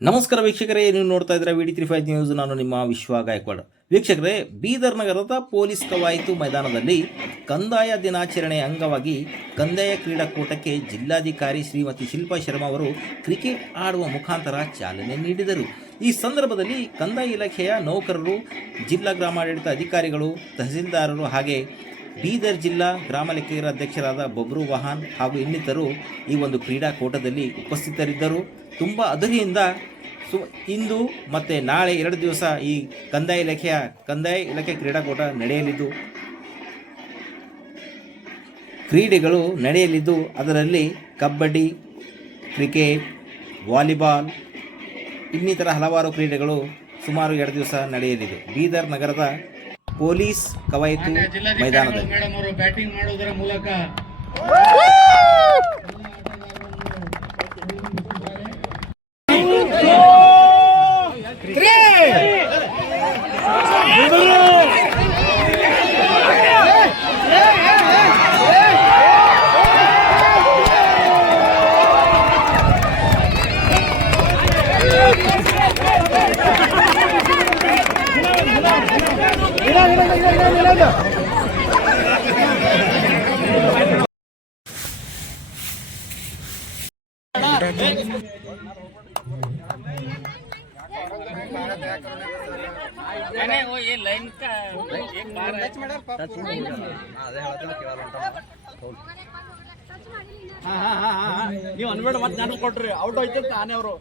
ನಮಸ್ಕಾರ ವೀಕ್ಷಕರೇ, ನೀವು ನೋಡ್ತಾ ಇದ್ರೆ V D three five news ನಾನು ನಿಮ್ಮ ವಿಶ್ವ ಗಾಯಕ್ವಾಡ್. ವೀಕ್ಷಕರೇ ಬೀದರ್ ನಗರದ ಪೊಲೀಸ್ ಕವಾಯಿತು ಮೈದಾನದಲ್ಲಿ ಕಂದಾಯ ದಿನಾಚರಣೆ ಅಂಗವಾಗಿ ಕಂದಾಯ ಕ್ರೀಡಾಕೂಟಕ್ಕೆ ಜಿಲ್ಲಾಧಿಕಾರಿ ಶ್ರೀಮತಿ ಶಿಲ್ಪಾ ಶರ್ಮಾ ಅವರು ಕ್ರಿಕೆಟ್ ಆಡುವ ಮುಖಾಂತರ ಚಾಲನೆ ನೀಡಿದರು. ಈ ಸಂದರ್ಭದಲ್ಲಿ ಕಂದಾಯ ಇಲಾಖೆಯ ನೌಕರರು, ಜಿಲ್ಲಾ ಗ್ರಾಮಾಡಳಿತ ಅಧಿಕಾರಿಗಳು, ತಹಸೀಲ್ದಾರರು ಹಾಗೆ ಬೀದರ್ ಜಿಲ್ಲಾ ಗ್ರಾಮ ಲೆಕ್ಕಿಗರ ಅಧ್ಯಕ್ಷರಾದ ಬಬ್ರು ವಾಹನ್ ಹಾಗೂ ಇನ್ನಿತರು ಈ ಒಂದು ಕ್ರೀಡಾಕೂಟದಲ್ಲಿ ಉಪಸ್ಥಿತರಿದ್ದರು. ತುಂಬ ಅದುರಿಯಿಂದ ಸು, ಇಂದು ಮತ್ತು ನಾಳೆ ಎರಡು ದಿವಸ ಈ ಕಂದಾಯ ಇಲಾಖೆಯ, ಕಂದಾಯ ಇಲಾಖೆ ಕ್ರೀಡಾಕೂಟ ನಡೆಯಲಿದ್ದು, ಕ್ರೀಡೆಗಳು ನಡೆಯಲಿದ್ದು, ಅದರಲ್ಲಿ ಕಬಡ್ಡಿ ಕ್ರಿಕೆಟ್, ವಾಲಿಬಾಲ್, ಇನ್ನಿತರ ಹಲವಾರು ಕ್ರೀಡೆಗಳು ಸುಮಾರು ಎರಡು ದಿವಸ ನಡೆಯಲಿದೆ. ಬೀದರ್ ನಗರದ ಪೊಲೀಸ್ ಕವಾಯಿತು ಮೈದಾನದಲ್ಲಿ. ಮೇಡಮ್ ಅವರು ಬ್ಯಾಟಿಂಗ್ ಮಾಡೋದರ ಮೂಲಕ ನೀವು ಅನ್ಬೇಡ ಮತ್ತೆ ನೆನಪು ಕೊಟ್ರಿ ಔಟ್ ಹೋಯ್ತು ಆನೆ ಅವರು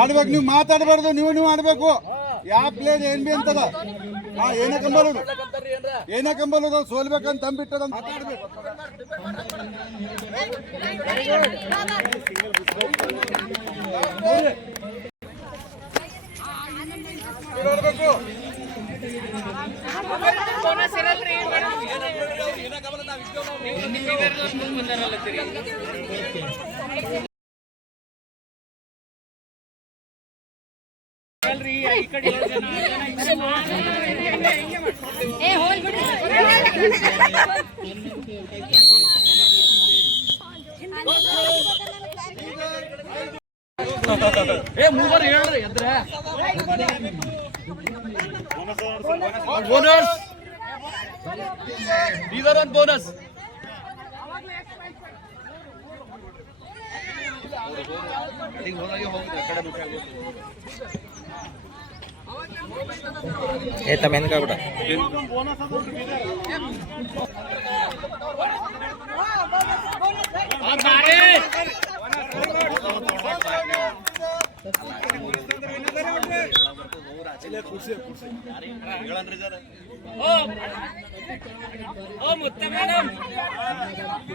ಆಡ್ಬೇಕು, ನೀವು ಮಾತಾಡಬಾರ್ದು, ನೀವು ನೀವು ಆಡ್ಬೇಕು. ಯಾವ ಪ್ಲೇನ್ ಏನ್ ಬಿ ಅಂತದ? ಹಾ ಏನ ಕಂಬಲ್ ಏನ ಕಂಬಲ್ ಸೋಲ್ಬೇಕಂತ ತಂಬಿಟ್ಟದ ಮಾತಾಡ್ಬೇಕು. ಏ ಹೋಲ್ ಬಿಡ್ರಿ ಏ ಮೂವರು ಹೇಳ್ರಿ ಎದ್ರೆ? ಬೋನಸ್ ಬೀದರ್ ಅಂತ ಬೋನಸ್ ಏ ತಮ್ಮ ಹೆನ್ಕಾಗ್ಬಿಡ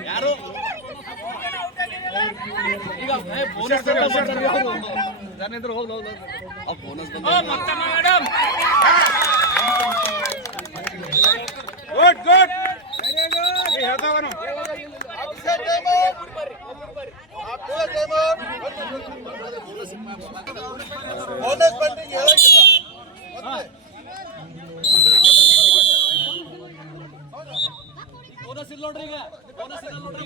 ಯಾರು ಈಗ ಬೋನಸ್ ಹೋಗ್ಲ ಹೋಗ್ಲ ಬೋನಸ್ ಗುಡ್ ಗುಡ್ ಹೇಳ್ತಾವನು ಬೋನಸ್ ಬಂಡಿಂಗ್ ಹೇಳಂಗಿಲ್ಲ ಬೋನಸ್ ಇಲ್ಲ ನೋಡ್ರಿ ಈಗ. ಬೋನಸ್ ಇಲ್ಲ ನೋಡ್ರಿ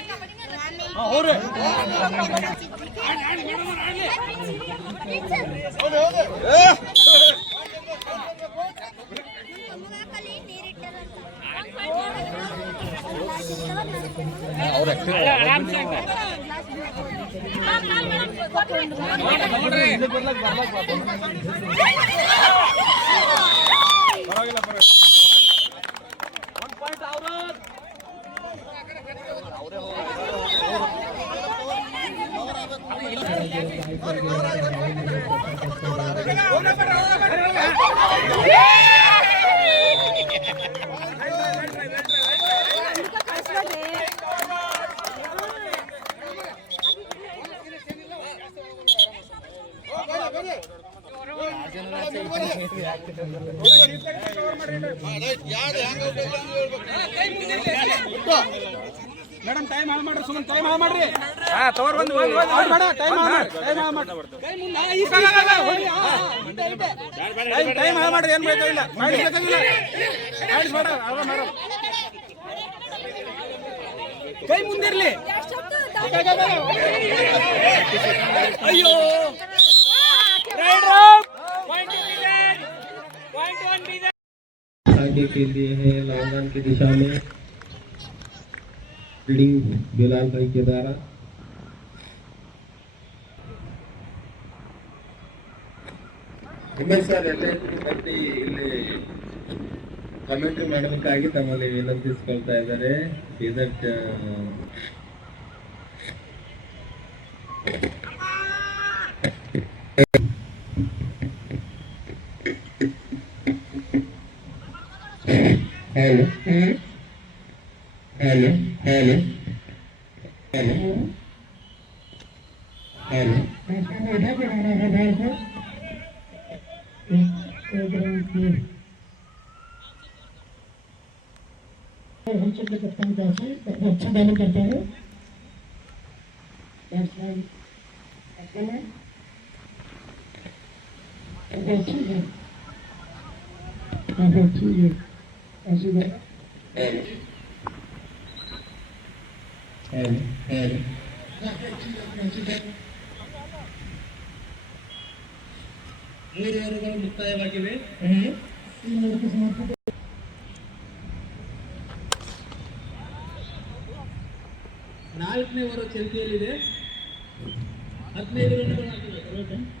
ಹಾಕಿಲ್ಲ ಮೇಡಮ್ ಟೈಮ್ ಹಾಳು ಮಾಡ್ರಿ ಸುಮ್ಮನೆ ಟೈಮ್ ಹಾಳು ಮಾಡ್ರಿ. ಹಾ ಬಂದು ಬೇಡ ಟೈಮ್ ಹಾಳು ಮಾಡ್ರಿ ಟೈಮ್ ಹಾಳು ಮಾಡ್ರಿ. ಟೈಮ್ ಹಾಳು ಮಾಡ್ರಿ ಏನ್ ಬೇಕಾಗಿಲ್ಲ. ಮಾಡಿ ಬೇಕಾಗಿಲ್ಲ. ಮಾಡಿಸ್ ಮಾಡ ಅವ ಮಾಡ ಕೈ ಮುಂದಿರ್ಲಿ. ಅಯ್ಯೋ. आगे के लिए है लौंगन की दिशा में रीडिंग बिलाल भाई के द्वारा ಹಿಮೇಶ್ ಸರ್ ಎಲ್ಲ ಮತ್ತೆ ಇಲ್ಲಿ ಕಮೆಂಟ್ರಿ ಮಾಡಬೇಕಾಗಿ ತಮ್ಮಲ್ಲಿ ವಿನಂತಿಸ್ಕೊಳ್ತಾ ಇದ್ದಾರೆ hello, hello, hello, hello, hello, hello. हम सब करते हैं कैसे अच्छा बैलेंस करते हैं दैट्स व्हाई ऐसे में ऐसे ठीक है ऐसे ठीक है ಓವರ್ಗಳು ಮುಕ್ತಾಯವಾಗಿವೆ ನಾಲ್ಕನೇ ಓವರ್ ಚಾಲ್ತಿಯಲ್ಲಿದೆ ಹದಿನೈದು ರನ್ಗಳು ಗುಡ್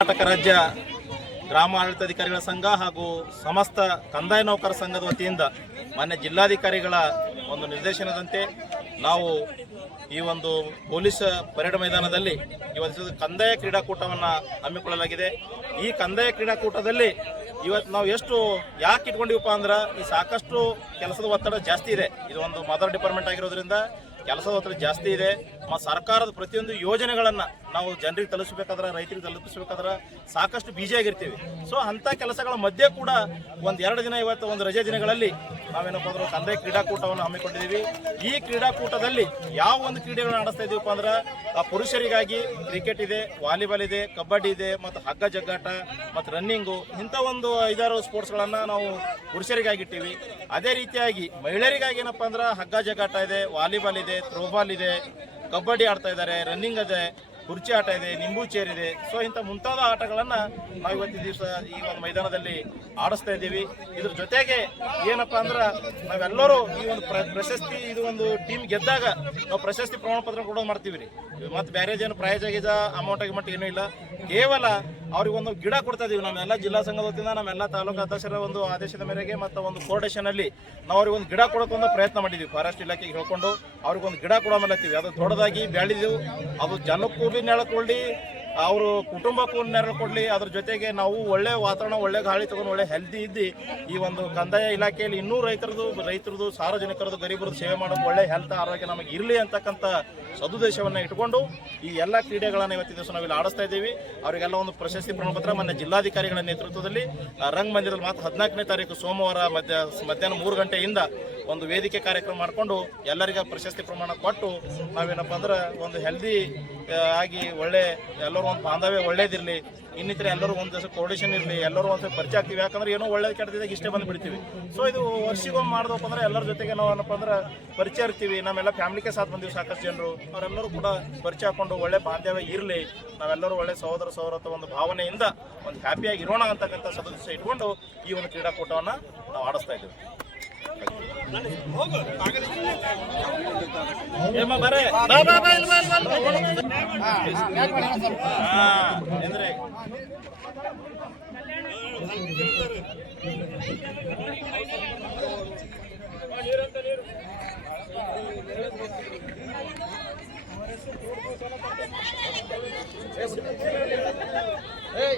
ಕರ್ನಾಟಕ ರಾಜ್ಯ ಗ್ರಾಮ ಆಡಳಿತಾಧಿಕಾರಿಗಳ ಸಂಘ ಹಾಗೂ ಸಮಸ್ತ ಕಂದಾಯ ನೌಕರ ಸಂಘದ ವತಿಯಿಂದ ಮಾನ್ಯ ಜಿಲ್ಲಾಧಿಕಾರಿಗಳ ಒಂದು ನಿರ್ದೇಶನದಂತೆ ನಾವು ಈ ಒಂದು ಪೊಲೀಸ್ ಪರೇಡ್ ಮೈದಾನದಲ್ಲಿ ಇವತ್ತು ಕಂದಾಯ ಕ್ರೀಡಾಕೂಟವನ್ನು ಹಮ್ಮಿಕೊಳ್ಳಲಾಗಿದೆ. ಈ ಕಂದಾಯ ಕ್ರೀಡಾಕೂಟದಲ್ಲಿ ಇವತ್ತು ನಾವು ಎಷ್ಟು ಯಾಕೆ ಇಟ್ಕೊಂಡಿವಪ್ಪ ಅಂದ್ರೆ ಈ ಸಾಕಷ್ಟು ಕೆಲಸದ ಒತ್ತಡ ಜಾಸ್ತಿ ಇದೆ. ಇದು ಒಂದು ಮದರ್ ಡಿಪಾರ್ಟ್ಮೆಂಟ್ ಆಗಿರೋದ್ರಿಂದ ಕೆಲಸದ ಒತ್ತಡ ಜಾಸ್ತಿ ಇದೆ. ಮತ್ತು ಸರ್ಕಾರದ ಪ್ರತಿಯೊಂದು ಯೋಜನೆಗಳನ್ನು ನಾವು ಜನರಿಗೆ ತಲುಪಿಸ್ಬೇಕಾದ್ರೆ, ರೈತರಿಗೆ ತಲುಪಿಸ್ಬೇಕಾದ್ರೆ ಸಾಕಷ್ಟು ಬಿಜಿ ಆಗಿರ್ತೀವಿ. ಸೊ ಅಂಥ ಕೆಲಸಗಳ ಮಧ್ಯೆ ಕೂಡ ಒಂದು ಎರಡು ದಿನ ಇವತ್ತು ಒಂದು ರಜೆ ದಿನಗಳಲ್ಲಿ ನಾವೇನಪ್ಪ ಅಂದ್ರೆ ತಂದೆ ಕ್ರೀಡಾಕೂಟವನ್ನು ಹಮ್ಮಿಕೊಂಡಿದ್ದೀವಿ. ಈ ಕ್ರೀಡಾಕೂಟದಲ್ಲಿ ಯಾವ ಒಂದು ಕ್ರೀಡೆಗಳನ್ನ ಆಡಿಸ್ತಾ ಇದೀವಪ್ಪ ಅಂದ್ರೆ ಆ ಪುರುಷರಿಗಾಗಿ ಕ್ರಿಕೆಟ್ ಇದೆ ವಾಲಿಬಾಲ್ ಇದೆ, ಕಬಡ್ಡಿ ಇದೆ, ಮತ್ತು ಹಗ್ಗ ಜಗ್ಗಾಟ, ಮತ್ತು ರನ್ನಿಂಗು ಇಂಥ ಒಂದು ಐದಾರು ಸ್ಪೋರ್ಟ್ಸ್ಗಳನ್ನು ನಾವು ಪುರುಷರಿಗಾಗಿ ಇಟ್ಟಿವಿ. ಅದೇ ರೀತಿಯಾಗಿ ಮಹಿಳೆಯರಿಗಾಗಿ ಏನಪ್ಪ ಅಂದ್ರೆ ಹಗ್ಗ ಜಗ್ಗಾಟ ಇದೆ ವಾಲಿಬಾಲ್ ಇದೆ ಥ್ರೋಬಾಲ್ ಇದೆ ಕಬಡ್ಡಿ ಆಡ್ತಾ ಇದ್ದಾರೆ ರನ್ನಿಂಗ್ ಇದೆ ಕುರ್ಚಿ ಆಟ ಇದೆ, ನಿಂಬು ಚೇರ್ ಇದೆ. ಸೊ ಇಂಥ ಮುಂತಾದ ಆಟಗಳನ್ನು ನಾವು ಇವತ್ತಿನ ದಿವಸ ಈ ಒಂದು ಮೈದಾನದಲ್ಲಿ ಆಡಿಸ್ತಾ ಇದ್ದೀವಿ. ಇದ್ರ ಜೊತೆಗೆ ಏನಪ್ಪಾ ಅಂದ್ರೆ ನಾವೆಲ್ಲರೂ ಈ ಒಂದು ಪ್ರ- ಪ್ರಶಸ್ತಿ, ಇದು ಒಂದು ಟೀಮ್ ಗೆದ್ದಾಗ ನಾವು ಪ್ರಶಸ್ತಿ ಪ್ರಮಾಣ ಪತ್ರ ಕೊಡೋದು ಮಾಡ್ತೀವಿ ರೀ. ಮತ್ತೆ ಬ್ಯಾರೇಜ್ ಏನು ಪ್ರೈಜ್ ಆಗಿದ ಅಮೌಂಟ್ ಆಗಿಮೌಂಟ್ ಏನೂ ಇಲ್ಲ. ಕೇವಲ ಅವ್ರಿಗೆ ಒಂದು ಗಿಡ ಕೊಡ್ತಾ ಇದೀವಿ. ನಮ್ಮೆಲ್ಲ ಜಿಲ್ಲಾ ಸಂಘದ ವತಿಯಿಂದ, ನಮ್ಮೆಲ್ಲ ತಾಲೂಕು ಅಧ್ಯಕ್ಷರ ಒಂದು ಆದೇಶದ ಮೇರೆಗೆ ಮತ್ತು ಒಂದು ಕೋರ್ಡೇಷನ್ ಅಲ್ಲಿ ನಾವು ಅವ್ರಿಗೆ ಒಂದು ಗಿಡ ಕೊಡೋಕೆ ಒಂದು ಪ್ರಯತ್ನ ಮಾಡಿದ್ವಿ. ಫಾರೆಸ್ಟ್ ಇಲಾಖೆಗೆ ಹೇಳ್ಕೊಂಡು ಅವ್ರಿಗೆ ಒಂದು ಗಿಡ ಕೊಡೋ ಮಾಡತ್ತೀವಿ ಅದು ದೊಡ್ಡದಾಗಿ ಬೆಳೆದು ಅದು ಜನಕ್ಕೂ ಭೀ ನೆಳಕೊಳ್ಳಿ ಅವರು ಕುಟುಂಬಕ್ಕೂ ನೆರಳು ಕೊಡಲಿ, ಅದ್ರ ಜೊತೆಗೆ ನಾವು ಒಳ್ಳೆ ವಾತಾವರಣ, ಒಳ್ಳೆ ಗಾಳಿ ತಗೊಂಡು ಒಳ್ಳೆ ಹೆಲ್ದಿ ಇದ್ದು, ಈ ಒಂದು ಕಂದಾಯ ಇಲಾಖೆಯಲ್ಲಿ ಇನ್ನೂ ರೈತರದು ರೈತರದು, ಸಾರ್ವಜನಿಕರದು, ಗರೀಬರದು ಸೇವೆ ಮಾಡೋದು ಒಳ್ಳೆ ಹೆಲ್ತ್ ಆರೋಗ್ಯ ನಮಗೆ ಇರಲಿ ಅಂತಕ್ಕಂಥ ಸದುದ್ದೇಶವನ್ನು ಇಟ್ಕೊಂಡು ಈ ಎಲ್ಲ ಕ್ರೀಡೆಗಳನ್ನು ಇವತ್ತಿನ ದಿವಸ ನಾವಿಲ್ಲಿ ಆಡಿಸ್ತಾ ಇದ್ದೀವಿ. ಅವರಿಗೆಲ್ಲ ಒಂದು ಪ್ರಶಸ್ತಿ ಪ್ರಮಾಣಪತ್ರ ಮೊನ್ನೆ ಜಿಲ್ಲಾಧಿಕಾರಿಗಳ ನೇತೃತ್ವದಲ್ಲಿ ರಂಗ್ ಮಂದಿರದಲ್ಲಿ ಮಾತ್ರ ಹದಿನಾಲ್ಕನೇ ತಾರೀಕು ಸೋಮವಾರ ಮಧ್ಯ ಮಧ್ಯಾಹ್ನ ಮೂರು ಗಂಟೆಯಿಂದ ಒಂದು ವೇದಿಕೆ ಕಾರ್ಯಕ್ರಮ ಮಾಡಿಕೊಂಡು ಎಲ್ಲರಿಗೂ ಪ್ರಶಸ್ತಿ ಪ್ರಮಾಣ ಕೊಟ್ಟು ನಾವೇನಪ್ಪ ಅಂದ್ರೆ ಒಂದು ಹೆಲ್ದಿ ಆಗಿ ಒಳ್ಳೆ, ಎಲ್ಲರೂ ಒಂದು ಬಾಂಧವ್ಯ ಒಳ್ಳೇದಿರಲಿ, ಇನ್ನಿತರ ಎಲ್ಲರೂ ಒಂದು ದಿವಸ ಕೋರ್ಡಿನೇಷನ್ ಇರಲಿ, ಎಲ್ಲರೂ ಒಂದು ಪರಿಚಯ ಆಗ್ತೀವಿ. ಯಾಕಂದ್ರೆ ಏನೋ ಒಳ್ಳೇದು ಕೆಟ್ಟದಾಗ ಇಷ್ಟೇ ಬಂದು ಬಿಡ್ತೀವಿ ಸೊ ಇದು ವರ್ಷಿಗೊಮ್ಮೆ ಮಾಡ್ದಪ್ಪ ಅಂದ್ರೆ ಎಲ್ಲರ ಜೊತೆಗೆ ನಾವು ಏನಪ್ಪ ಅಂದ್ರೆ ಪರಿಚಯ ಇರ್ತೀವಿ. ನಮ್ಮೆಲ್ಲ ಫ್ಯಾಮಿಲಿಗೆ ಸಾಥ್ ಬಂದಿವಿ ಸಾಕಷ್ಟು ಜನರು. ಅವರೆಲ್ಲರೂ ಕೂಡ ಪರಿಚಯ ಹಾಕೊಂಡು ಒಳ್ಳೆ ಬಾಂಧವ್ಯ ಇರಲಿ. ನಾವೆಲ್ಲರೂ ಒಳ್ಳೆ ಸಹೋದರ, ಸಹೋದರತ್ವ ಒಂದು ಭಾವನೆಯಿಂದ ಒಂದು ಹ್ಯಾಪಿಯಾಗಿ ಇರೋಣ ಅಂತಕ್ಕಂಥ ಸದಸ್ಯ ಇಟ್ಕೊಂಡು ಈ ಒಂದು ಕ್ರೀಡಾಕೂಟವನ್ನು ನಾವು ಆಡಿಸ್ತಾ ಇದ್ದೀವಿ. ಏಯ್